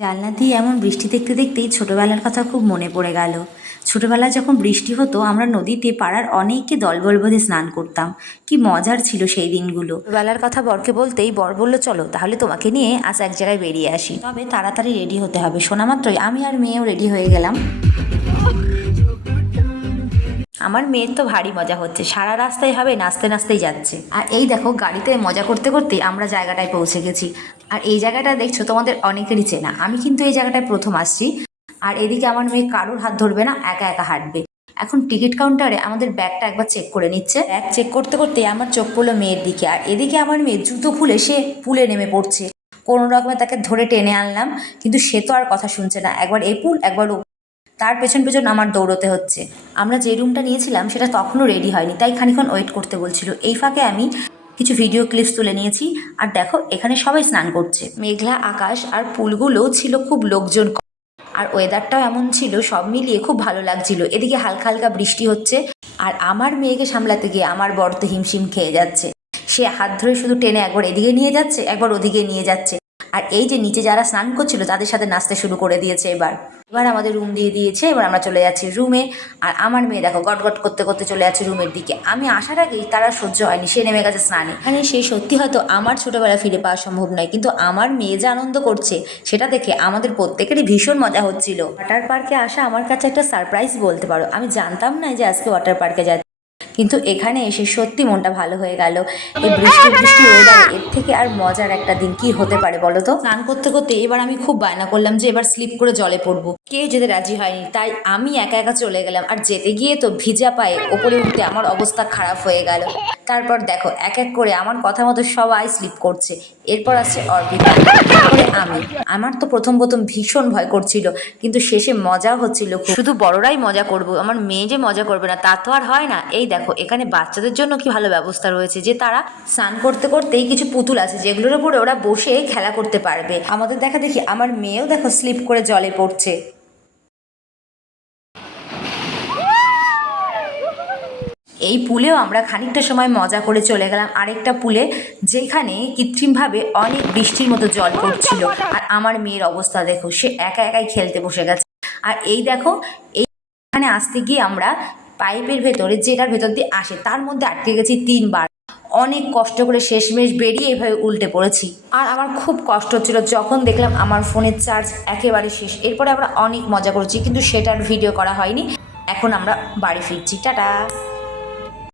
জানলা দিয়ে এমন বৃষ্টি দেখতে দেখতেই ছোটবেলার কথা খুব মনে পড়ে গেল। ছোটবেলায় যখন বৃষ্টি হতো, আমরা নদীতে পাড়ার অনেককে দলবল বেঁধে স্নান করতাম। কি মজার ছিল সেই দিনগুলো। বেলার কথা বরকে বলতেই বর বলল, চলো, তাহলে তোমাকে নিয়ে আজ এক জায়গায় বেরিয়ে আসি। তবে তাড়াতাড়ি রেডি হতে হবে। শোনা মাত্রই আমি আর মেয়েও রেডি হয়ে গেলাম। আমার মেয়ের তো ভারী মজা হচ্ছে। সারা রাস্তায় হবে, নাচতে নাচতেই যাচ্ছে। আর এই দেখো, গাড়িতে মজা করতে করতে আমরা জায়গাটায় পৌঁছে গেছি। আর এই জায়গাটা দেখছ, তোমাদের অনেকেরই চেনা। আমি কিন্তু এই জায়গাটায় প্রথম আসছি। আর এদিকে আমার মেয়ে কারোর হাত ধরবে না, একা একা হাঁটবে। এখন টিকিট কাউন্টারে আমাদের ব্যাগটা একবার চেক করে নিচ্ছে। ব্যাগ চেক করতে করতে আমার চোখ পড়ল মেয়ের দিকে। আর এদিকে আমার মেয়ে জুতো খুলে সে পুলে নেমে পড়ছে। কোনো রকমে তাকে ধরে টেনে আনলাম, কিন্তু সে তো আর কথা শুনছে না। একবার এ পুল, একবার ও তার পেছন পেছন আমার দৌড়তে হচ্ছে। আমরা যে রুমটা নিয়েছিলাম সেটা তখনও রেডি হয়নি, তাই খানিক্ষণ ওয়েট করতে বলছিল। এই ফাঁকে আমি কিছু ভিডিও ক্লিপস তুলে নিয়েছি। আর দেখো, এখানে সবাই স্নান করছে। মেঘলা আকাশ আর পুলগুলো ছিল খুব লোকজন আর ওয়েদারটাও এমন ছিল, সব মিলিয়ে খুব ভালো লাগছিল। এদিকে হালকা হালকা বৃষ্টি হচ্ছে আর আমার মেয়েকে সামলাতে গিয়ে আমার বর তো হিমশিম খেয়ে যাচ্ছে। সে হাত ধরে শুধু টেনে একবার এদিকে নিয়ে যাচ্ছে, একবার ওদিকে নিয়ে যাচ্ছে। আর এই যে নিচে যারা স্নান করছিল, তাদের সাথে নাচতে শুরু করে দিয়েছে এবার। এবার আমাদের রুম দিয়ে দিয়েছে, এবার আমরা চলে যাচ্ছি রুমে আর আমার মেয়ে দেখো গট গট করতে করতে চলে যাচ্ছে রুমের দিকে। আমি আসার আগেই তারা সহ্য হয়নি, সে নেমে গেছে স্নানে। এখানে সে সত্যি হয়তো আমার ছোটবেলা ফিরে পাওয়া সম্ভব নয়, কিন্তু আমার মেয়ে যে আনন্দ করছে, সেটা দেখে আমাদের প্রত্যেকেরই ভীষণ মজা হচ্ছিল। ওয়াটার পার্কে আসা আমার কাছে একটা সারপ্রাইজ বলতে পারো। আমি জানতাম না যে আজকে ওয়াটার পার্কে যাচ্ছি। কিন্তু এখানে এসে সত্যি মনটা ভালো হয়ে গেল। এই বৃষ্টি বৃষ্টি ওয়েদারে এর থেকে আর মজার একটা দিন কি হতে পারে বলো তো? স্নান করতে করতে এবার আমি খুব বায়না করলাম যে এবার স্লিপ করে জলে পড়ব। কেউ যেতে রাজি হয়নি তাই আমি একা একা চলে গেলাম। আর যেতে গিয়ে তো ভিজা পায়ে ওপরে উঠতে আমার অবস্থা খারাপ হয়ে গেল। তারপর দেখো এক এক করে আমার কথা মতো সবাই স্লিপ করছে। এরপর আসছে অর্পিতা তারপরে আমি। আমার তো প্রথম প্রথম ভীষণ ভয় করছিল, কিন্তু শেষে মজা হচ্ছিল শুধু বড়রাই মজা করব, আমার মেয়ে যে মজা করবে না, তা তো আর হয় না। এই দেখো, এখানে বাচ্চাদের জন্য কি ভালো ব্যবস্থা রয়েছে, যে তারা স্নান করতে করতেই কিছু পুতুল আছে, যেগুলোর উপরে ওরা বসে খেলা করতে পারবে। আমাদের দেখা দেখি, আমার মেয়েও দেখো স্লিপ করে জলে পড়ছে। এই পুলেও আমরা খানিকটা সময় মজা করে চলে গেলাম আরেকটা পুলে যেখানে কৃত্রিমভাবে অনেক বৃষ্টির মতো জল পড়ছিল। আর আমার মেয়ের অবস্থা দেখো সে একা একাই খেলতে বসে গেছে। আর এই দেখো এইখানে আসতে গিয়ে আমরা পাইপের ভেতরে যেটার ভেতর দিয়ে আসে তার মধ্যে আটকে গেছি তিনবার। অনেক কষ্ট করে শেষমেশ বেরিয়ে এভাবে উল্টে পড়েছি। আর আমার খুব কষ্ট হচ্ছিল যখন দেখলাম আমার ফোনের চার্জ একেবারে শেষ। এরপরে আমরা অনেক মজা করেছি কিন্তু সেটার ভিডিও করা হয়নি। এখন আমরা বাড়ি ফিরছি। টাটা।